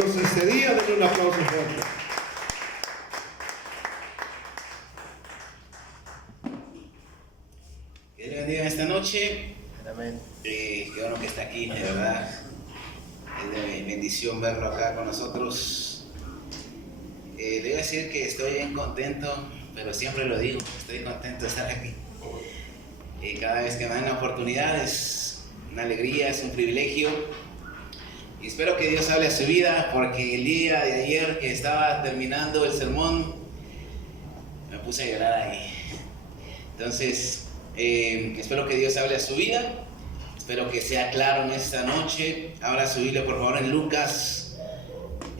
Dios este día. Denle un aplauso fuerte. Que Dios le bendiga esta noche. Amén. Qué bueno que está aquí, de verdad. Es de bendición verlo acá con nosotros. Le voy a decir que estoy bien contento, pero siempre lo digo, estoy contento de estar aquí. Cada vez que me dan la oportunidad es una alegría, es un privilegio. Y espero que Dios hable a su vida, porque el día de ayer que estaba terminando el sermón, me puse a llorar ahí. Entonces, espero que Dios hable a su vida. Espero que sea claro en esta noche. Abra su Biblia, por favor, en Lucas.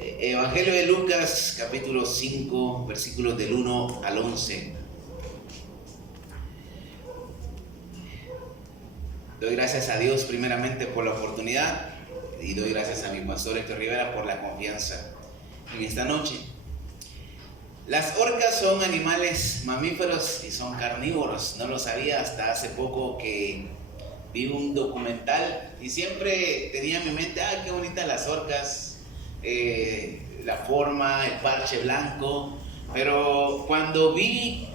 Evangelio de Lucas, capítulo 5, versículos del 1 al 11. Doy gracias a Dios primeramente por la oportunidad y doy gracias a mi pastor Héctor Rivera por la confianza en esta noche. Las orcas son animales mamíferos y son carnívoros. No lo sabía hasta hace poco que vi un documental y siempre tenía en mi mente, qué bonitas las orcas, la forma, el parche blanco, pero cuando vi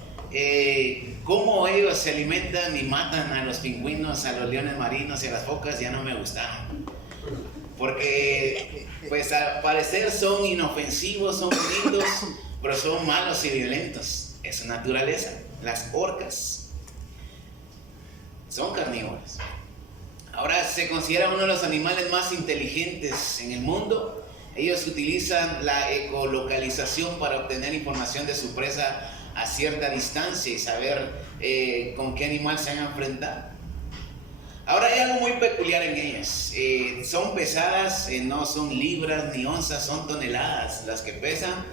cómo ellos se alimentan y matan a los pingüinos, a los leones marinos y a las focas, ya no me gustaron, porque pues al parecer son inofensivos, son bonitos, pero son malos y violentos. Es su naturaleza. Las orcas son carnívoros. Ahora se considera uno de los animales más inteligentes en el mundo. Ellos utilizan la ecolocalización para obtener información de su presa a cierta distancia y saber con qué animal se van a enfrentar. Ahora hay algo muy peculiar en ellas. Son pesadas, no son libras ni onzas, son toneladas las que pesan.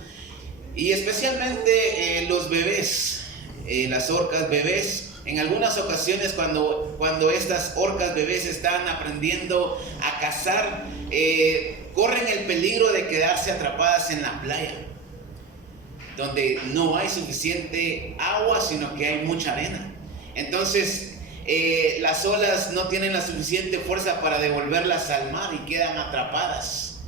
Y especialmente los bebés, las orcas bebés. En algunas ocasiones cuando estas orcas bebés están aprendiendo a cazar, corren el peligro de quedarse atrapadas en la playa, donde no hay suficiente agua, sino que hay mucha arena. Entonces las olas no tienen la suficiente fuerza para devolverlas al mar y quedan atrapadas.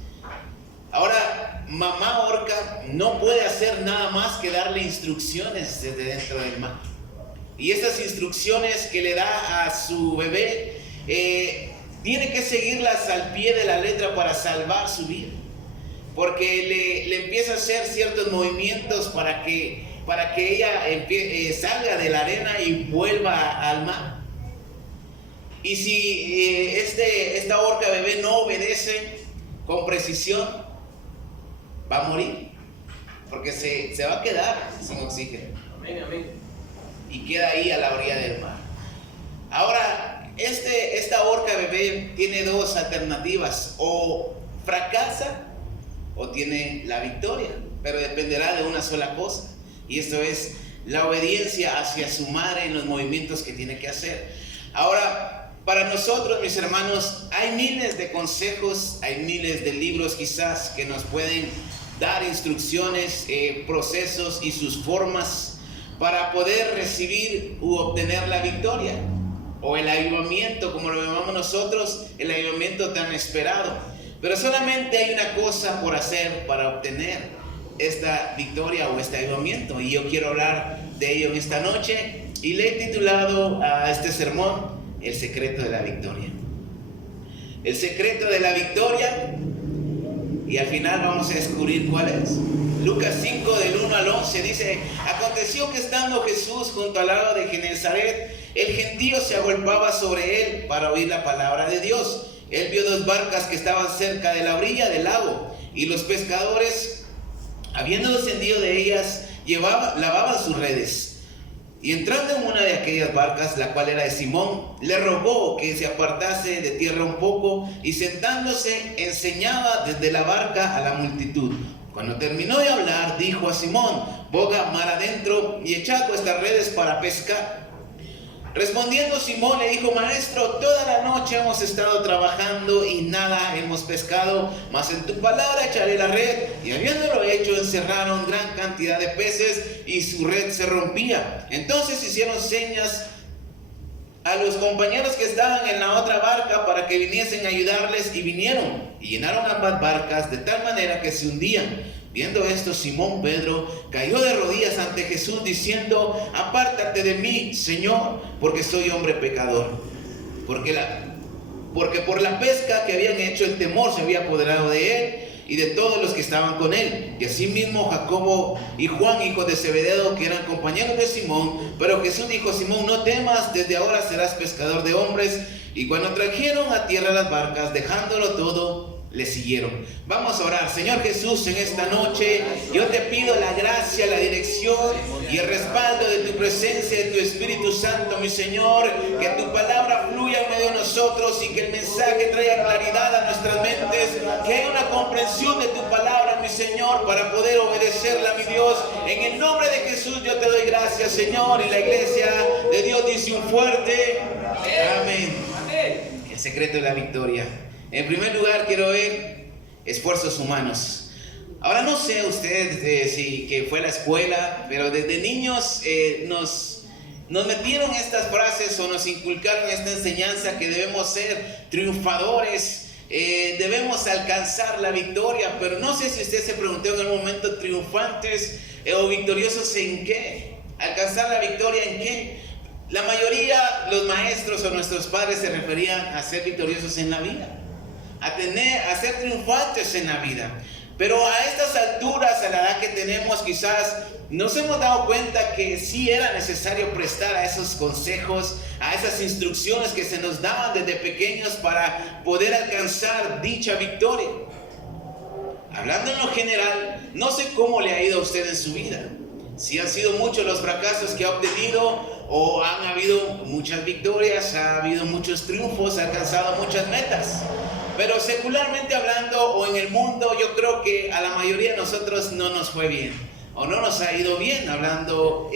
Ahora, mamá orca no puede hacer nada más que darle instrucciones desde dentro del mar. Y estas instrucciones que le da a su bebé, tiene que seguirlas al pie de la letra para salvar su vida. Porque le empieza a hacer ciertos movimientos para que ella salga de la arena y vuelva al mar. Y si esta orca bebé no obedece con precisión, va a morir. Porque se va a quedar sin oxígeno. Amén, amén. Y queda ahí a la orilla del mar. Ahora, esta orca bebé tiene dos alternativas: o fracasa o tiene la victoria, pero dependerá de una sola cosa, y esto es la obediencia hacia su madre en los movimientos que tiene que hacer. Ahora, para nosotros, mis hermanos, hay miles de consejos, hay miles de libros quizás que nos pueden dar instrucciones, procesos y sus formas para poder recibir u obtener la victoria, o el avivamiento, como lo llamamos nosotros, el avivamiento tan esperado. Pero solamente hay una cosa por hacer para obtener esta victoria o este avivamiento, y yo quiero hablar de ello en esta noche, y le he titulado a este sermón: el secreto de la victoria. El secreto de la victoria, y al final vamos a descubrir cuál es. Lucas 5 del 1 al 11 dice: aconteció que estando Jesús junto al lago de Genezaret, el gentío se agolpaba sobre él para oír la palabra de Dios. Él vio dos barcas que estaban cerca de la orilla del lago, y los pescadores, habiendo descendido de ellas, lavaban sus redes. Y entrando en una de aquellas barcas, la cual era de Simón, le rogó que se apartase de tierra un poco, y sentándose enseñaba desde la barca a la multitud. Cuando terminó de hablar, dijo a Simón: boga mar adentro y echad vuestras redes para pescar. Respondiendo Simón le dijo: Maestro, toda la noche hemos estado trabajando y nada hemos pescado, mas en tu palabra echaré la red. Y habiéndolo hecho, encerraron gran cantidad de peces y su red se rompía. Entonces hicieron señas a los compañeros que estaban en la otra barca para que viniesen a ayudarles, y vinieron y llenaron ambas barcas de tal manera que se hundían. Viendo esto, Simón Pedro cayó de rodillas ante Jesús diciendo: apártate de mí, Señor, porque soy hombre pecador. Porque por la pesca que habían hecho, el temor se había apoderado de él y de todos los que estaban con él. Y asimismo Jacobo y Juan, hijos de Zebedeo, que eran compañeros de Simón. Pero Jesús dijo a Simón: no temas, desde ahora serás pescador de hombres. Y cuando trajeron a tierra las barcas, dejándolo todo, le siguieron. Vamos a orar. Señor Jesús, en esta noche yo te pido la gracia, la dirección y el respaldo de tu presencia, de tu Espíritu Santo, mi Señor. Que tu palabra fluya en medio de nosotros y que el mensaje traiga claridad a nuestras mentes. Que haya una comprensión de tu palabra, mi Señor, para poder obedecerla, mi Dios. En el nombre de Jesús yo te doy gracias, Señor. Y la iglesia de Dios dice un fuerte amén. El secreto de la victoria. En primer lugar, quiero ver esfuerzos humanos. Ahora no sé usted si que fue a la escuela, pero desde niños nos metieron estas frases o nos inculcaron esta enseñanza que debemos ser triunfadores, debemos alcanzar la victoria. Pero no sé si usted se preguntó en algún momento: triunfantes o victoriosos ¿en qué? ¿Alcanzar la victoria en qué? La mayoría, los maestros o nuestros padres se referían a ser victoriosos en la vida, a ser triunfantes en la vida. Pero a estas alturas, a la edad que tenemos, quizás nos hemos dado cuenta que sí era necesario prestar a esos consejos, a esas instrucciones que se nos daban desde pequeños para poder alcanzar dicha victoria. Hablando en lo general, no sé cómo le ha ido a usted en su vida. Si han sido muchos los fracasos que ha obtenido, o han habido muchas victorias, ha habido muchos triunfos, ha alcanzado muchas metas. Pero secularmente hablando, o en el mundo, yo creo que a la mayoría de nosotros no nos fue bien, o no nos ha ido bien, hablando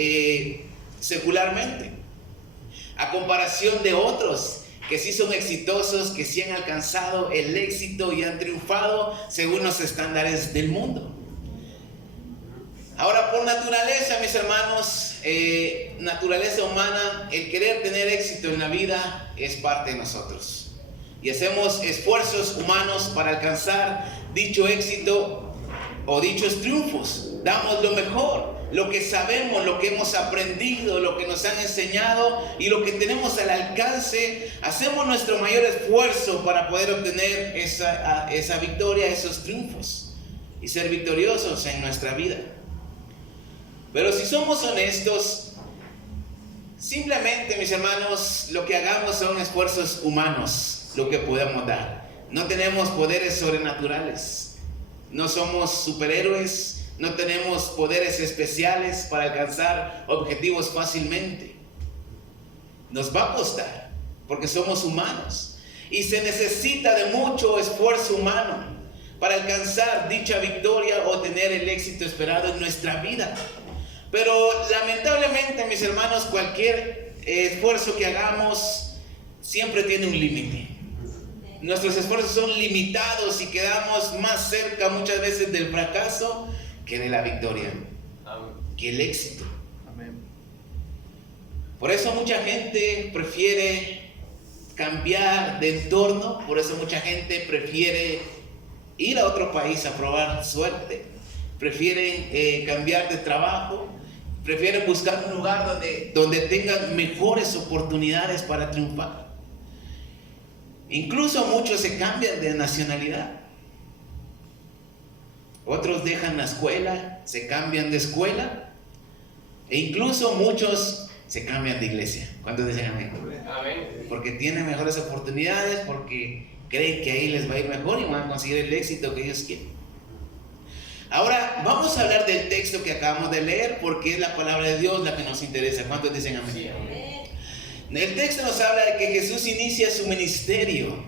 secularmente. A comparación de otros que sí son exitosos, que sí han alcanzado el éxito y han triunfado según los estándares del mundo. Ahora, por naturaleza, mis hermanos, naturaleza humana, el querer tener éxito en la vida es parte de nosotros. Y hacemos esfuerzos humanos para alcanzar dicho éxito o dichos triunfos. Damos lo mejor, lo que sabemos, lo que hemos aprendido, lo que nos han enseñado y lo que tenemos al alcance. Hacemos nuestro mayor esfuerzo para poder obtener esa victoria, esos triunfos y ser victoriosos en nuestra vida. Pero si somos honestos, simplemente, mis hermanos, lo que hagamos son esfuerzos humanos, lo que podemos dar. No tenemos poderes sobrenaturales, no somos superhéroes, no tenemos poderes especiales para alcanzar objetivos fácilmente. Nos va a costar, porque somos humanos, y se necesita de mucho esfuerzo humano para alcanzar dicha victoria o tener el éxito esperado en nuestra vida. Pero lamentablemente, mis hermanos, cualquier esfuerzo que hagamos siempre tiene un límite. Nuestros esfuerzos son limitados y quedamos más cerca muchas veces del fracaso que de la victoria, que el éxito. Por eso mucha gente prefiere cambiar de entorno, por eso mucha gente prefiere ir a otro país a probar suerte, prefieren cambiar de trabajo, prefieren buscar un lugar donde tengan mejores oportunidades para triunfar. Incluso muchos se cambian de nacionalidad. Otros dejan la escuela, se cambian de escuela, e incluso muchos se cambian de iglesia. ¿Cuántos dicen amén? Amén. Porque tienen mejores oportunidades, porque creen que ahí les va a ir mejor y van a conseguir el éxito que ellos quieren. Ahora vamos a hablar del texto que acabamos de leer, porque es la palabra de Dios la que nos interesa. ¿Cuántos dicen amén? Sí, amén. El texto nos habla de que Jesús inicia su ministerio,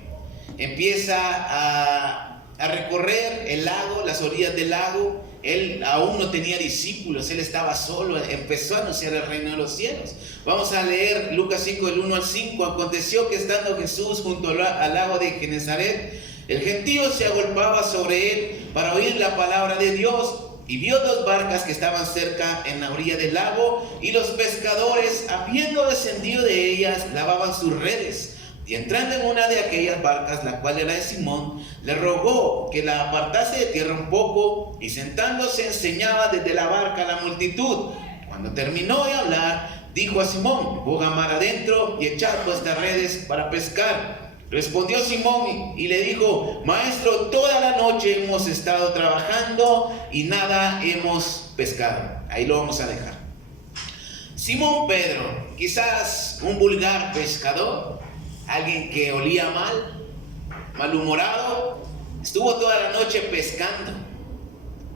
empieza a recorrer el lago, las orillas del lago. Él aún no tenía discípulos, él estaba solo, empezó a anunciar el reino de los cielos. Vamos a leer Lucas 5, del 1 al 5. Aconteció que estando Jesús junto al lago de Genezaret, el gentío se agolpaba sobre él para oír la palabra de Dios. y vio dos barcas que estaban cerca en la orilla del lago, y los pescadores, habiendo descendido de ellas, lavaban sus redes. Y entrando en una de aquellas barcas, la cual era de Simón, le rogó que la apartase de tierra un poco, y sentándose enseñaba desde la barca a la multitud. Cuando terminó de hablar, dijo a Simón: boga mar adentro y echad vuestras redes para pescar. Respondió Simón y le dijo: Maestro, toda la noche hemos estado trabajando y nada hemos pescado. Ahí lo vamos a dejar. Simón Pedro, quizás un vulgar pescador, alguien que olía mal, malhumorado, estuvo toda la noche pescando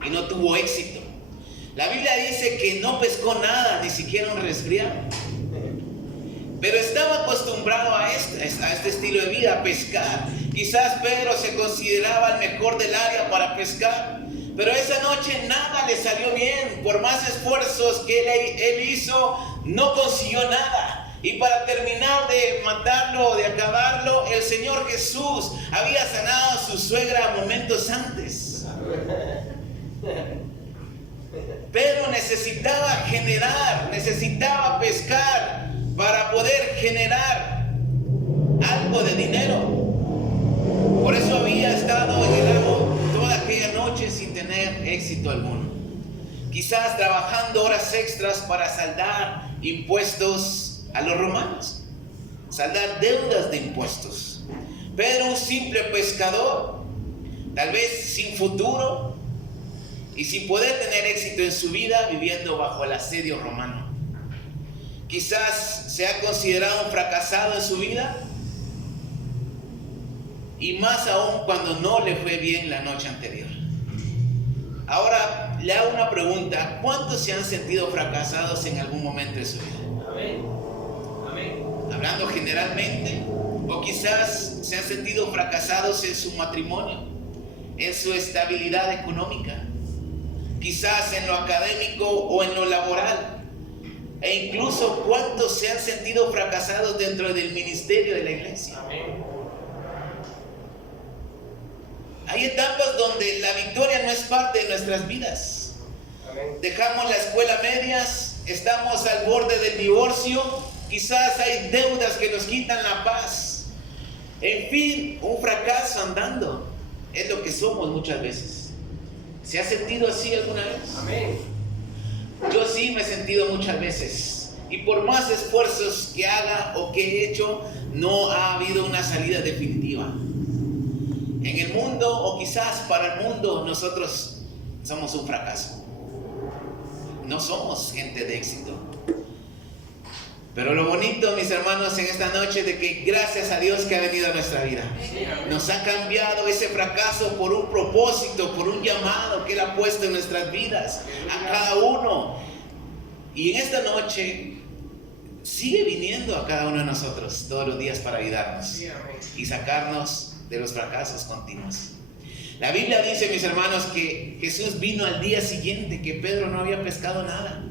y no tuvo éxito. La Biblia dice que no pescó nada, ni siquiera un resfriado. Pero estaba acostumbrado a este estilo de vida, a pescar. Quizás Pedro se consideraba el mejor del área para pescar, pero esa noche nada le salió bien. Por más esfuerzos que él hizo, no consiguió nada. Y para terminar de matarlo, de acabarlo, el Señor Jesús había sanado a su suegra momentos antes. Pedro necesitaba generar, necesitaba pescar para poder generar algo de dinero. Por eso había estado en el lago toda aquella noche sin tener éxito alguno. Quizás trabajando horas extras para saldar impuestos a los romanos, saldar deudas de impuestos. Pedro, un simple pescador, tal vez sin futuro y sin poder tener éxito en su vida, viviendo bajo el asedio romano. Quizás se ha considerado un fracasado en su vida, y más aún cuando no le fue bien la noche anterior. Ahora le hago una pregunta: ¿cuántos se han sentido fracasados en algún momento de su vida? Amén. Amén. Hablando generalmente, o quizás se han sentido fracasados en su matrimonio, en su estabilidad económica, quizás en lo académico o en lo laboral. E incluso cuántos se han sentido fracasados dentro del ministerio de la iglesia. Amén. Hay etapas donde la victoria no es parte de nuestras vidas. Amén. Dejamos la escuela medias, estamos al borde del divorcio, quizás hay deudas que nos quitan la paz. En fin, un fracaso andando es lo que somos muchas veces. ¿Se ha sentido así alguna vez? Amén. Yo sí me he sentido muchas veces, y por más esfuerzos que haga o que he hecho, no ha habido una salida definitiva. En el mundo, o quizás para el mundo, nosotros somos un fracaso. No somos gente de éxito. Pero lo bonito, mis hermanos, en esta noche, de que gracias a Dios que ha venido a nuestra vida, nos ha cambiado ese fracaso por un propósito, por un llamado que Él ha puesto en nuestras vidas, a cada uno. Y en esta noche sigue viniendo a cada uno de nosotros todos los días para ayudarnos y sacarnos de los fracasos continuos. La Biblia dice, mis hermanos, que Jesús vino al día siguiente, que Pedro no había pescado nada.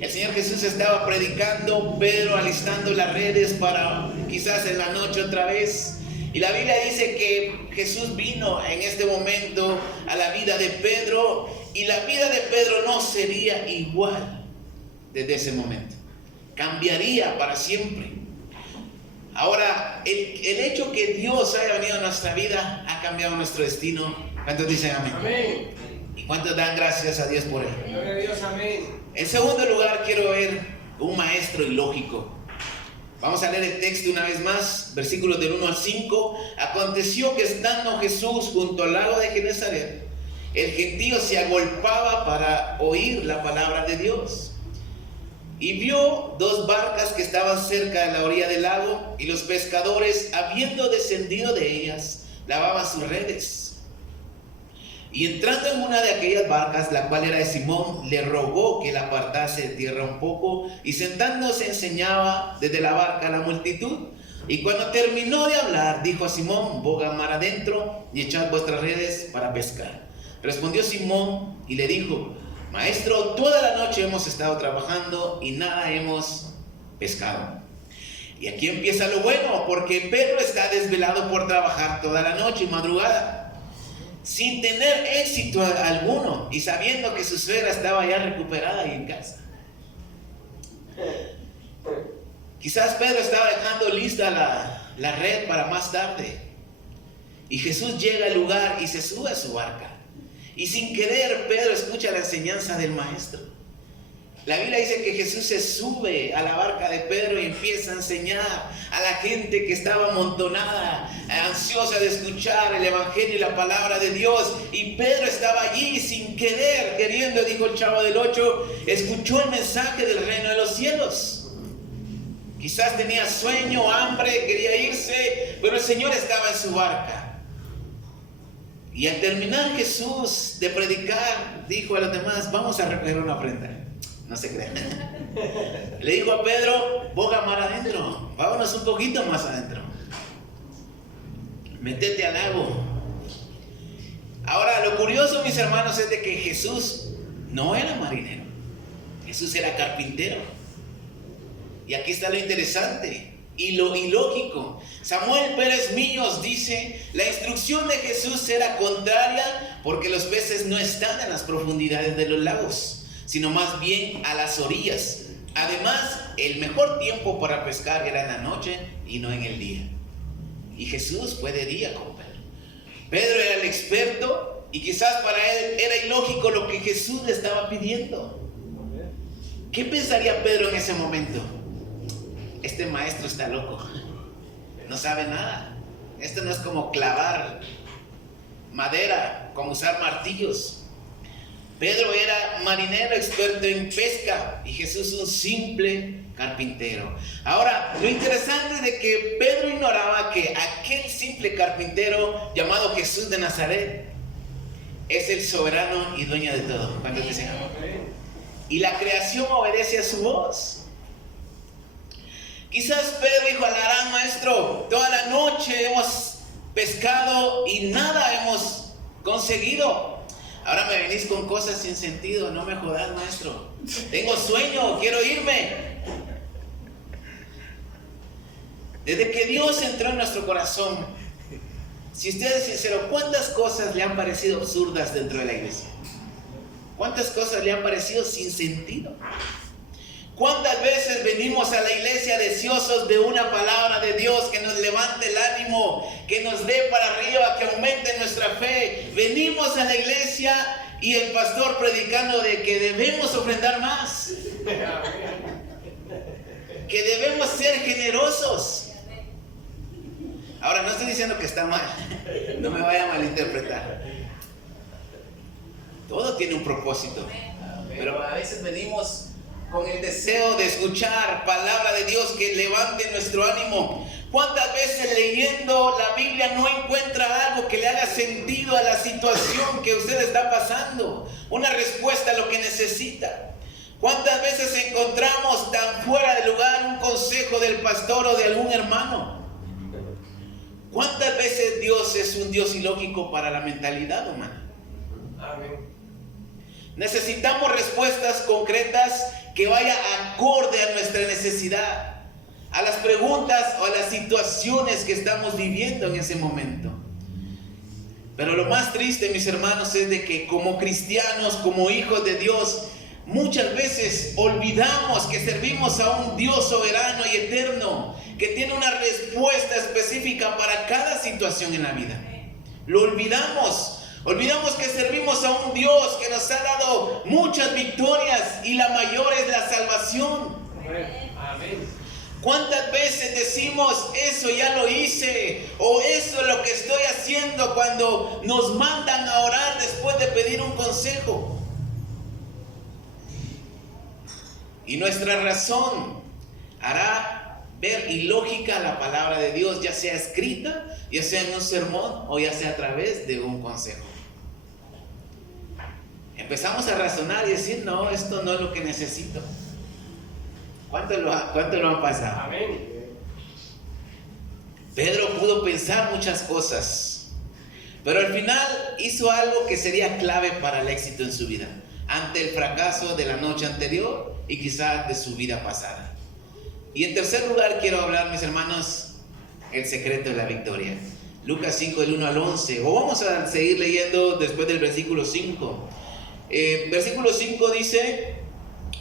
El Señor Jesús estaba predicando, Pedro alistando las redes para quizás en la noche otra vez. Y la Biblia dice que Jesús vino en este momento a la vida de Pedro, y la vida de Pedro no sería igual desde ese momento. Cambiaría para siempre. Ahora, el hecho que Dios haya venido a nuestra vida ha cambiado nuestro destino. ¿Cuántos dicen amén? Amén. ¿Y cuántos dan gracias a Dios por él? Gloria a Dios, amén. En segundo lugar, quiero ver un maestro ilógico. Vamos a leer el texto una vez más, versículos del 1 al 5. Aconteció que estando Jesús junto al lago de Genesaret, el gentío se agolpaba para oír la palabra de Dios. Y vio dos barcas que estaban cerca de la orilla del lago, y los pescadores, habiendo descendido de ellas, lavaban sus redes. Y entrando en una de aquellas barcas, la cual era de Simón, le rogó que la apartase de tierra un poco, y sentándose enseñaba desde la barca a la multitud. Y cuando terminó de hablar, dijo a Simón: boga mar adentro y echad vuestras redes para pescar. Respondió Simón y le dijo: Maestro, toda la noche hemos estado trabajando y nada hemos pescado. Y aquí empieza lo bueno, porque Pedro está desvelado por trabajar toda la noche y madrugada. sin tener éxito alguno y sabiendo que su suegra estaba ya recuperada y en casa. Quizás Pedro estaba dejando lista la red para más tarde. Y Jesús llega al lugar y se sube a su barca. Y sin querer Pedro escucha la enseñanza del maestro. La Biblia dice que Jesús se sube a la barca de Pedro y empieza a enseñar a la gente que estaba amontonada, ansiosa de escuchar el evangelio y la palabra de Dios. Y Pedro estaba allí sin querer, queriendo, dijo el Chavo del 8, escuchó el mensaje del reino de los cielos. Quizás tenía sueño, hambre, quería irse, pero el Señor estaba en su barca. Y al terminar Jesús de predicar, dijo a los demás, vamos a recoger una ofrenda. No se crean. Le dijo a Pedro, boga mar adentro, vámonos un poquito más adentro. Métete al lago. Ahora, lo curioso, mis hermanos, es de que Jesús no era marinero. Jesús era carpintero. Y aquí está lo interesante y lo ilógico. Samuel Pérez Miños dice, la instrucción de Jesús era contraria porque los peces no están en las profundidades de los lagos, sino más bien a las orillas. Además, el mejor tiempo para pescar era en la noche y no en el día. Y Jesús fue de día con Pedro. Pedro era el experto y quizás para él era ilógico lo que Jesús le estaba pidiendo. ¿Qué pensaría Pedro en ese momento? Este maestro está loco, no sabe nada. Esto no es como clavar madera, como usar martillos. Pedro era marinero experto en pesca y Jesús un simple carpintero. Ahora, lo interesante es de que Pedro ignoraba que aquel simple carpintero llamado Jesús de Nazaret es el soberano y dueño de todo. ¿Cuánto te dicen? Y la creación obedece a su voz. Quizás Pedro dijo, alarán maestro, toda la noche hemos pescado y nada hemos conseguido. Ahora me venís con cosas sin sentido, no me jodas maestro. Tengo sueño, quiero irme. Desde que Dios entró en nuestro corazón, si usted es sincero, ¿cuántas cosas le han parecido absurdas dentro de la iglesia? ¿Cuántas cosas le han parecido sin sentido? ¿Cuántas veces venimos a la iglesia deseosos de una palabra de Dios que nos levante el ánimo, que nos dé para arriba, que aumente nuestra fe? Venimos a la iglesia y el pastor predicando de que debemos ofrendar más, que debemos ser generosos. Ahora, no estoy diciendo que está mal, no me vaya a malinterpretar. Todo tiene un propósito, pero a veces venimos con el deseo de escuchar palabra de Dios que levante nuestro ánimo. ¿Cuántas veces leyendo la Biblia no encuentra algo que le haga sentido a la situación que usted está pasando? Una respuesta a lo que necesita. ¿Cuántas veces encontramos tan fuera de lugar un consejo del pastor o de algún hermano? ¿Cuántas veces Dios es un Dios ilógico para la mentalidad humana? Amén. Necesitamos respuestas concretas que vaya acorde a nuestra necesidad, a las preguntas o a las situaciones que estamos viviendo en ese momento. Pero lo más triste, mis hermanos, es de que como cristianos, como hijos de Dios, muchas veces olvidamos que servimos a un Dios soberano y eterno, que tiene una respuesta específica para cada situación en la vida. Lo olvidamos. Olvidamos que servimos a un Dios que nos ha dado muchas victorias y la mayor es la salvación. Amén. ¿Cuántas veces decimos, eso ya lo hice, o eso es lo que estoy haciendo, cuando nos mandan a orar después de pedir un consejo? Y nuestra razón hará ver ilógica la palabra de Dios, ya sea escrita, ya sea en un sermón o ya sea a través de un consejo. Empezamos a razonar y decir, no, esto no es lo que necesito. ¿Cuánto lo han pasado? Amén. Pedro pudo pensar muchas cosas, pero al final hizo algo que sería clave para el éxito en su vida, ante el fracaso de la noche anterior y quizás de su vida pasada. Y en tercer lugar quiero hablar, mis hermanos, el secreto de la victoria. Lucas 5 del 1 al 11. O vamos a seguir leyendo después del versículo 5. Versículo 5 dice: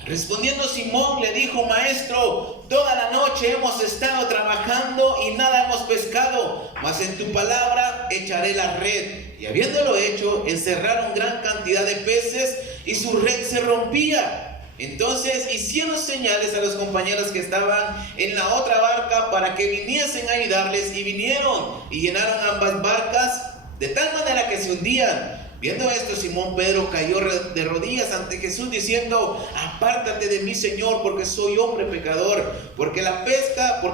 respondiendo Simón le dijo: Maestro, toda la noche hemos estado trabajando y nada hemos pescado, mas en tu palabra echaré la red. Y habiéndolo hecho, encerraron gran cantidad de peces y su red se rompía. Entonces hicieron señales a los compañeros que estaban en la otra barca para que viniesen a ayudarles, y vinieron y llenaron ambas barcas de tal manera que se hundían. Viendo esto, Simón Pedro cayó de rodillas ante Jesús diciendo: apártate de mí, Señor, porque soy hombre pecador. Porque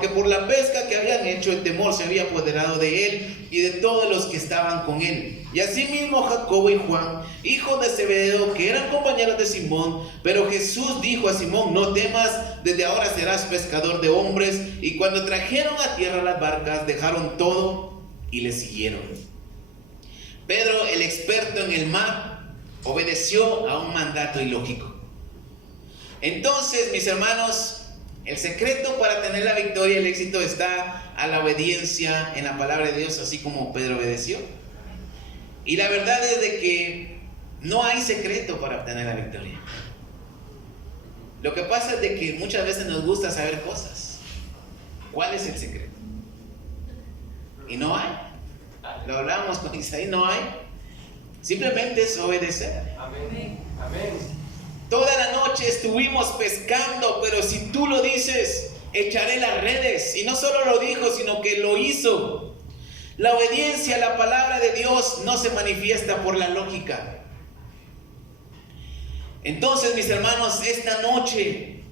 por la pesca que habían hecho, el temor se había apoderado de él y de todos los que estaban con él. Y asimismo Jacobo y Juan, hijos de Zebedeo, que eran compañeros de Simón. Pero Jesús dijo a Simón: no temas, desde ahora serás pescador de hombres. Y cuando trajeron a tierra las barcas, dejaron todo y le siguieron. Pedro, el experto en el mar, obedeció a un mandato ilógico. Entonces, mis hermanos, el secreto para tener la victoria y el éxito está a la obediencia en la palabra de Dios, así como Pedro obedeció. Y la verdad es de que no hay secreto para obtener la victoria. Lo que pasa es de que muchas veces nos gusta saber cosas. ¿Cuál es el secreto? Y no hay. Lo hablamos con Isaí, no hay. Simplemente es obedecer. Amén. Amén. Toda la noche estuvimos pescando, pero si tú lo dices, echaré las redes. Y no solo lo dijo, sino que lo hizo. La obediencia a la palabra de Dios no se manifiesta por la lógica. Entonces, mis hermanos, esta noche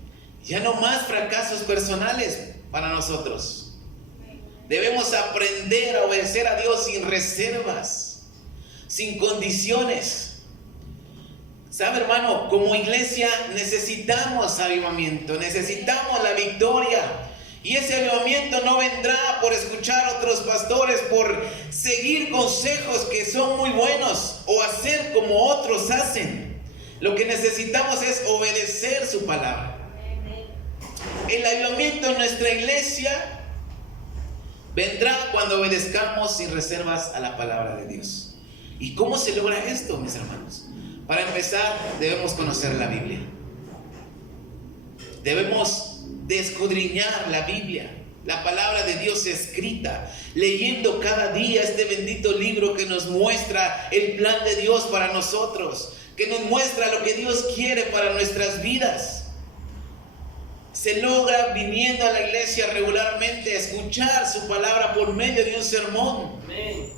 ya no más fracasos personales para nosotros. Debemos aprender a obedecer a Dios sin reservas, sin condiciones. ¿Sabe, hermano? Como iglesia necesitamos avivamiento, necesitamos la victoria. Y ese avivamiento no vendrá por escuchar a otros pastores, por seguir consejos que son muy buenos o hacer como otros hacen. Lo que necesitamos es obedecer su palabra. El avivamiento en nuestra iglesia vendrá cuando obedezcamos sin reservas a la palabra de Dios. ¿Y cómo se logra esto, mis hermanos? Para empezar, debemos conocer la Biblia. Debemos de escudriñar la Biblia, la palabra de Dios escrita, leyendo cada día este bendito libro que nos muestra el plan de Dios para nosotros, que nos muestra lo que Dios quiere para nuestras vidas. Se logra viniendo a la iglesia regularmente a escuchar su palabra por medio de un sermón. Amén.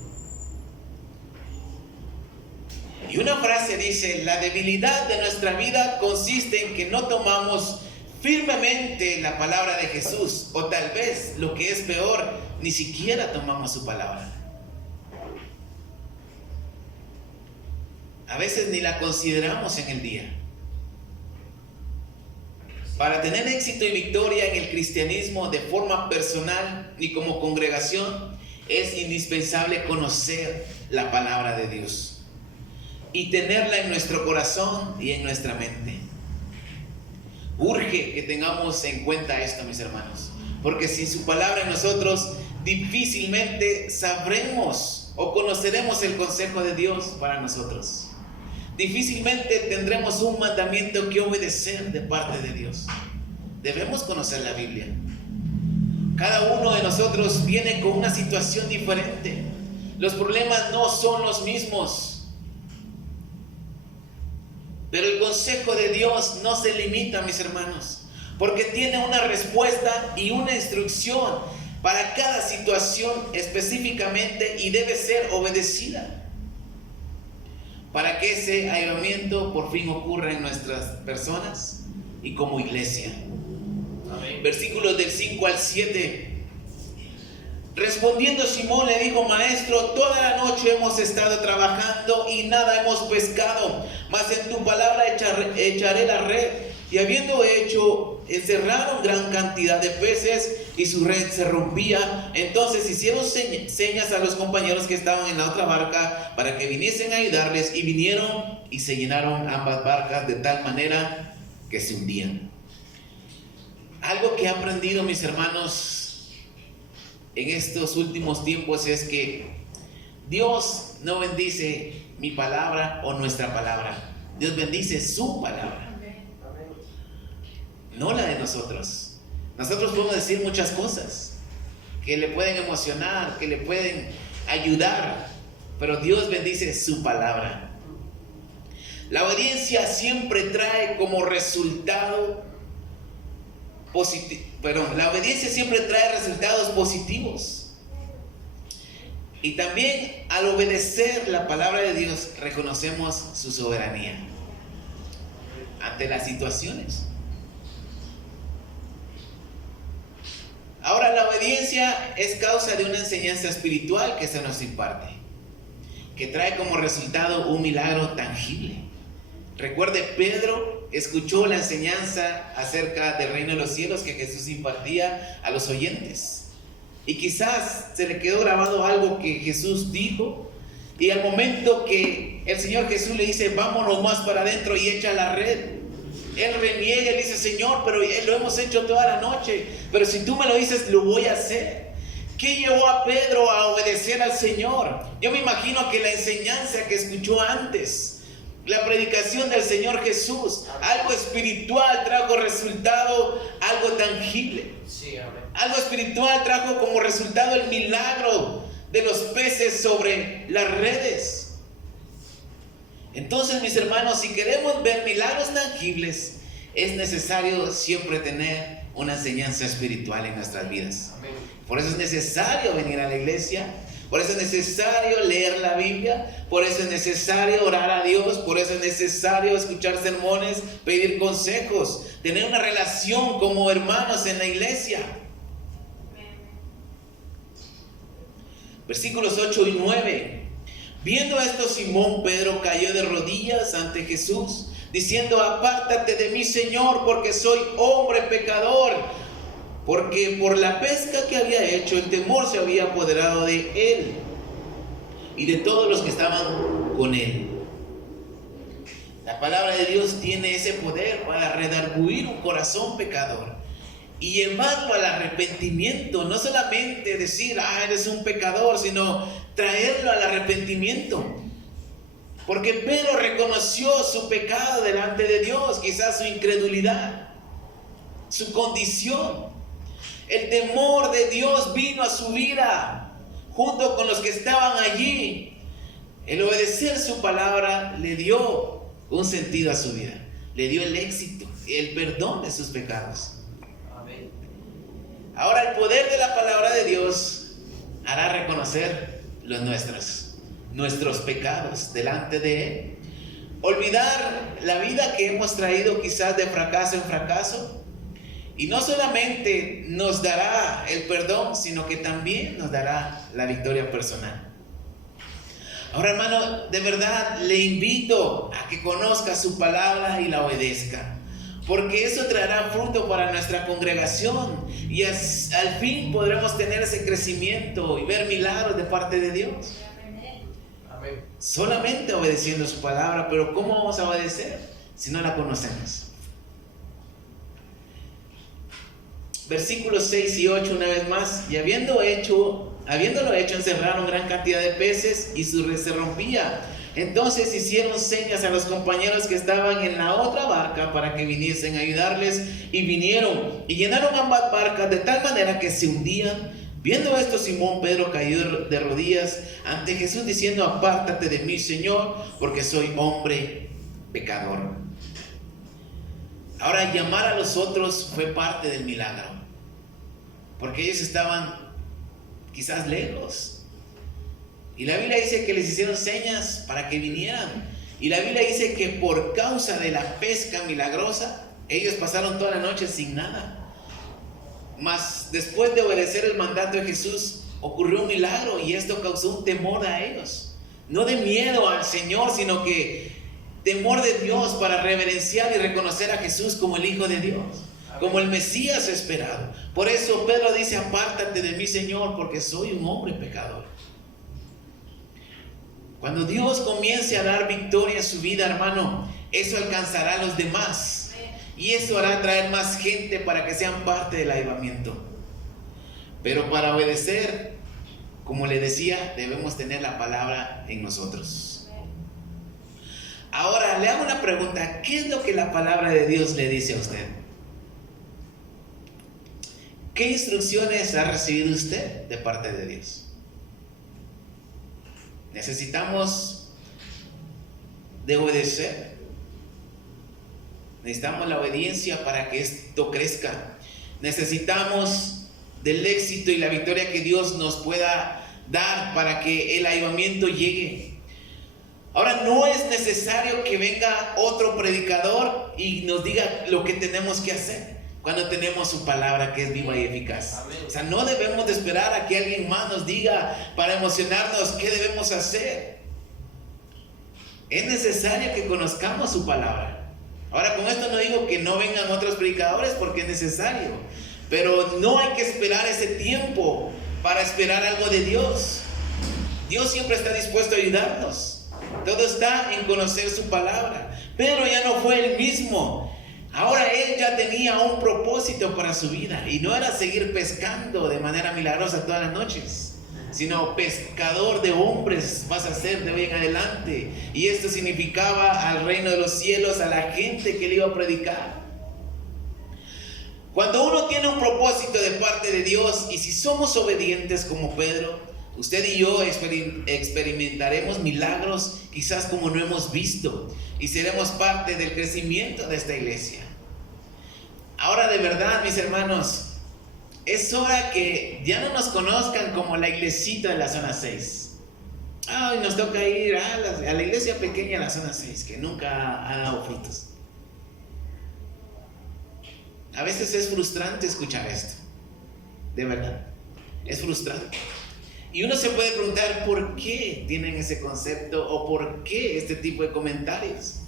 Y una frase dice: la debilidad de nuestra vida consiste en que no tomamos firmemente la palabra de Jesús, o tal vez, lo que es peor, ni siquiera tomamos su palabra. A veces ni la consideramos en el día. Para tener éxito y victoria en el cristianismo de forma personal y como congregación, es indispensable conocer la palabra de Dios y tenerla en nuestro corazón y en nuestra mente. Urge que tengamos en cuenta esto, mis hermanos, porque sin su palabra en nosotros difícilmente sabremos o conoceremos el consejo de Dios para nosotros. Difícilmente tendremos un mandamiento que obedecer de parte de Dios. Debemos conocer la Biblia. Cada uno de nosotros viene con una situación diferente. Los problemas no son los mismos. Pero el consejo de Dios no se limita, mis hermanos, porque tiene una respuesta y una instrucción para cada situación específicamente y debe ser obedecida para que ese avivamiento por fin ocurra en nuestras personas y como iglesia. Amén. Versículos del 5 al 7. Respondiendo Simón le dijo: Maestro, toda la noche hemos estado trabajando y nada hemos pescado, mas en tu palabra echaré la red. Y habiendo hecho, encerraron gran cantidad de peces y su red se rompía. Entonces hicieron señas a los compañeros que estaban en la otra barca para que viniesen a ayudarles, y vinieron y se llenaron ambas barcas de tal manera que se hundían. Algo que he aprendido, mis hermanos, en estos últimos tiempos es que Dios no bendice mi palabra o nuestra palabra. Dios bendice su palabra, no la de nosotros. Nosotros podemos decir muchas cosas que le pueden emocionar, que le pueden ayudar, pero Dios bendice su palabra. La obediencia siempre trae como resultado la obediencia siempre trae resultados positivos. Y también al obedecer la palabra de Dios reconocemos su soberanía ante las situaciones. Ahora, la obediencia es causa de una enseñanza espiritual que se nos imparte, que trae como resultado un milagro tangible. Recuerde, Pedro escuchó la enseñanza acerca del reino de los cielos que Jesús impartía a los oyentes. Y quizás se le quedó grabado algo que Jesús dijo. Y al momento que el Señor Jesús le dice, vámonos más para adentro y echa la red, él reniega y dice, Señor, pero lo hemos hecho toda la noche. Pero si tú me lo dices, lo voy a hacer. ¿Qué llevó a Pedro a obedecer al Señor? Yo me imagino que la enseñanza que escuchó antes, la predicación del Señor Jesús, algo espiritual trajo resultado, algo tangible. Sí, amén. Algo espiritual trajo como resultado el milagro de los peces sobre las redes. Entonces, mis hermanos, si queremos ver milagros tangibles, es necesario siempre tener una enseñanza espiritual en nuestras vidas. Amén. Por eso es necesario venir a la iglesia. Por eso es necesario leer la Biblia, por eso es necesario orar a Dios, por eso es necesario escuchar sermones, pedir consejos, tener una relación como hermanos en la iglesia. Versículos 8 y 9. Viendo esto, Simón Pedro cayó de rodillas ante Jesús, diciendo, apártate de mí, Señor, porque soy hombre pecador. Porque por la pesca que había hecho, el temor se había apoderado de él y de todos los que estaban con él. La palabra de Dios tiene ese poder para redarguir un corazón pecador y llevarlo al arrepentimiento. No solamente decir, eres un pecador, sino traerlo al arrepentimiento. Porque Pedro reconoció su pecado delante de Dios, quizás su incredulidad, su condición. El temor de Dios vino a su vida junto con los que estaban allí. El obedecer su palabra le dio un sentido a su vida, le dio el éxito, el perdón de sus pecados. Amén. Ahora el poder de la palabra de Dios hará reconocer los nuestros pecados delante de Él. Olvidar la vida que hemos traído quizás de fracaso en fracaso. Y no solamente nos dará el perdón, sino que también nos dará la victoria personal. Ahora, hermano, de verdad le invito a que conozca su palabra y la obedezca, porque eso traerá fruto para nuestra congregación y al fin podremos tener ese crecimiento y ver milagros de parte de Dios. Amén. Solamente obedeciendo su palabra, pero ¿cómo vamos a obedecer si no la conocemos? Versículos 6 y 8 una vez más. Y habiéndolo hecho, encerraron gran cantidad de peces y su red se rompía. Entonces hicieron señas a los compañeros que estaban en la otra barca para que viniesen a ayudarles, y vinieron y llenaron ambas barcas de tal manera que se hundían. Viendo esto, Simón Pedro cayó de rodillas ante Jesús diciendo, apártate de mí, Señor, porque soy hombre pecador. Ahora, llamar a los otros fue parte del milagro, porque ellos estaban quizás lejos. Y la Biblia dice que les hicieron señas para que vinieran. Y la Biblia dice que por causa de la pesca milagrosa, ellos pasaron toda la noche sin nada. Mas después de obedecer el mandato de Jesús, ocurrió un milagro y esto causó un temor a ellos. No de miedo al Señor, sino que temor de Dios, para reverenciar y reconocer a Jesús como el Hijo de Dios, como el Mesías esperado. Por eso Pedro dice, apártate de mí, Señor, porque soy un hombre pecador. Cuando Dios comience a dar victoria en su vida, hermano, eso alcanzará a los demás y eso hará traer más gente para que sean parte del avivamiento. Pero para obedecer, como le decía, debemos tener la palabra en nosotros. Ahora, le hago una pregunta. ¿Qué es lo que la palabra de Dios le dice a usted? ¿Qué instrucciones ha recibido usted de parte de Dios? Necesitamos de obedecer. Necesitamos la obediencia para que esto crezca. Necesitamos del éxito y la victoria que Dios nos pueda dar para que el avivamiento llegue. Ahora, no es necesario que venga otro predicador y nos diga lo que tenemos que hacer cuando tenemos su palabra que es viva y eficaz. Amén. O sea, no debemos de esperar a que alguien más nos diga para emocionarnos qué debemos hacer. Es necesario que conozcamos su palabra. Ahora, con esto no digo que no vengan otros predicadores, porque es necesario, pero no hay que esperar ese tiempo para esperar algo de Dios. Dios siempre está dispuesto a ayudarnos. Todo está en conocer su palabra. Pedro ya no fue el mismo. Ahora él ya tenía un propósito para su vida, y no era seguir pescando de manera milagrosa todas las noches, sino pescador de hombres vas a ser de hoy en adelante. Y esto significaba al reino de los cielos, a la gente que le iba a predicar. Cuando uno tiene un propósito de parte de Dios, y si somos obedientes como Pedro, usted y yo experimentaremos milagros quizás como no hemos visto, y seremos parte del crecimiento de esta iglesia. Ahora, de verdad, mis hermanos, es hora que ya no nos conozcan como la iglesita de la zona 6. Ay, nos toca ir a la iglesia pequeña de la zona 6, que nunca ha dado frutos. A veces es frustrante escuchar esto. De verdad, es frustrante. Y uno se puede preguntar por qué tienen ese concepto o por qué este tipo de comentarios.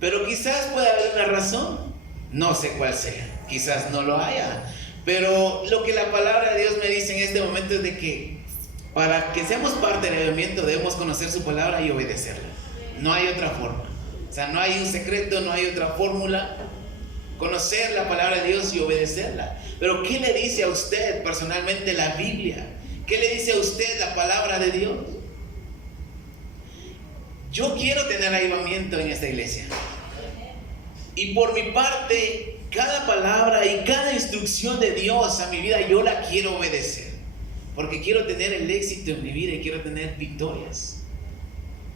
Pero quizás pueda haber una razón. No sé cuál sea. Quizás no lo haya. Pero lo que la palabra de Dios me dice en este momento es de que para que seamos parte del avivamiento debemos conocer su palabra y obedecerla. No hay otra forma. O sea, no hay un secreto, no hay otra fórmula. Conocer la palabra de Dios y obedecerla. Pero ¿qué le dice a usted personalmente la Biblia? ¿Qué le dice a usted la palabra de Dios? Yo quiero tener avivamiento en esta iglesia. Y por mi parte, cada palabra y cada instrucción de Dios a mi vida, yo la quiero obedecer. Porque quiero tener el éxito en mi vida y quiero tener victorias.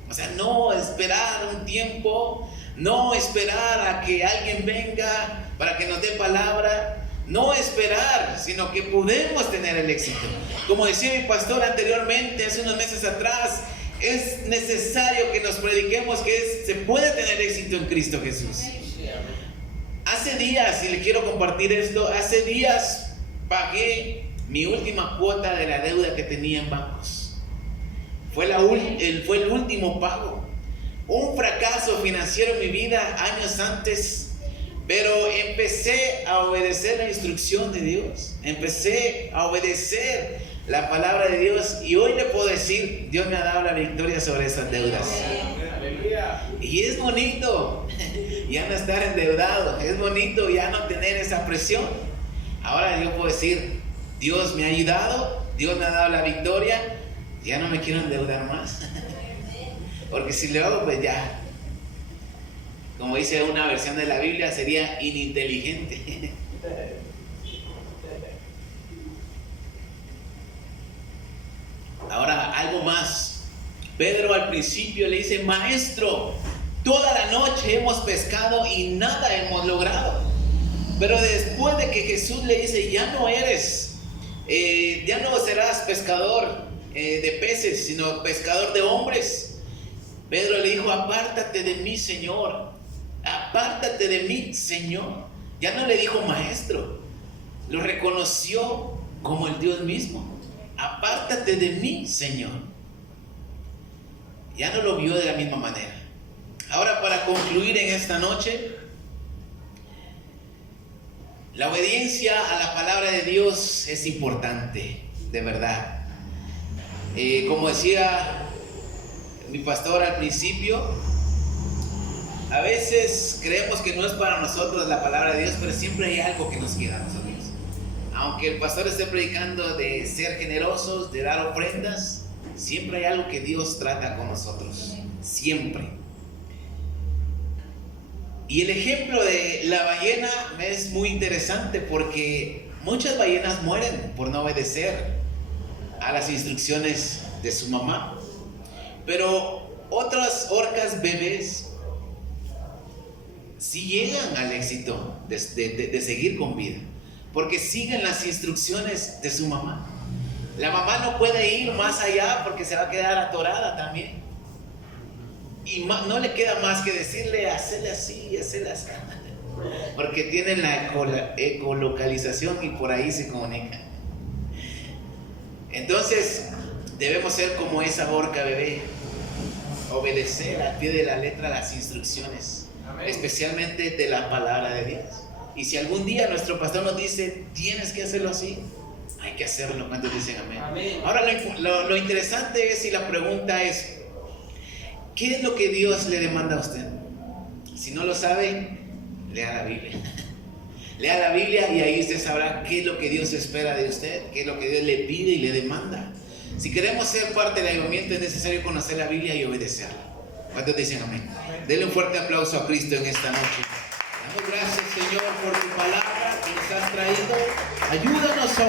O sea, no esperar un tiempo, no esperar a que alguien venga para que nos dé palabra. No esperar, sino que podemos tener el éxito. Como decía mi pastor anteriormente, hace unos meses atrás, es necesario que nos prediquemos que se puede tener éxito en Cristo Jesús. Hace días, y le quiero compartir esto, hace días pagué mi última cuota de la deuda que tenía en bancos. Fue el último pago. Un fracaso financiero en mi vida años antes. Pero empecé a obedecer la instrucción de Dios. Empecé a obedecer la palabra de Dios. Y hoy le puedo decir, Dios me ha dado la victoria sobre esas deudas. Y es bonito ya no estar endeudado. Es bonito ya no tener esa presión. Ahora yo puedo decir, Dios me ha ayudado. Dios me ha dado la victoria. Ya no me quiero endeudar más. Porque si lo hago, pues ya, como dice una versión de la Biblia, sería ininteligente. Ahora, algo más. Pedro al principio le dice, maestro, toda la noche hemos pescado y nada hemos logrado. Pero después de que Jesús le dice, ya no serás pescador de peces, sino pescador de hombres. Pedro le dijo, apártate de mí, Señor. Apártate de mí, Señor. Ya no le dijo maestro, lo reconoció como el Dios mismo. Apártate de mí, Señor. Ya no lo vio de la misma manera. Ahora, para concluir en esta noche, la obediencia a la palabra de Dios es importante, de verdad. Como decía mi pastor al principio, a veces creemos que no es para nosotros la palabra de Dios, pero siempre hay algo que nos queda a nosotros. aunque el pastor esté predicando de ser generosos, de dar ofrendas, siempre hay algo que Dios trata con nosotros, siempre. Y el ejemplo de la ballena es muy interesante porque muchas ballenas mueren por no obedecer a las instrucciones de su mamá. Pero otras orcas bebés sí llegan al éxito de seguir con vida, porque siguen las instrucciones de su mamá. La mamá no puede ir más allá porque se va a quedar atorada también. Y no le queda más que decirle, hacerle así, hacerle así, porque tienen la ecolocalización y por ahí se comunican. Entonces, debemos ser como esa orca bebé, obedecer al pie de la letra las instrucciones, especialmente de la palabra de Dios. Y si algún día nuestro pastor nos dice, tienes que hacerlo así, hay que hacerlo. ¿Cuántos dicen amén? Amén. Ahora lo interesante es, y la pregunta es, ¿qué es lo que Dios le demanda a usted? Si no lo sabe, lea la Biblia. Lea la Biblia y ahí usted sabrá qué es lo que Dios espera de usted, qué es lo que Dios le pide y le demanda. Si queremos ser parte del avivamiento, es necesario conocer la Biblia y obedecerla. ¿Cuántos dicen amén? Denle un fuerte aplauso a Cristo en esta noche. Damos gracias, Señor, por tu palabra que nos has traído. Ayúdanos a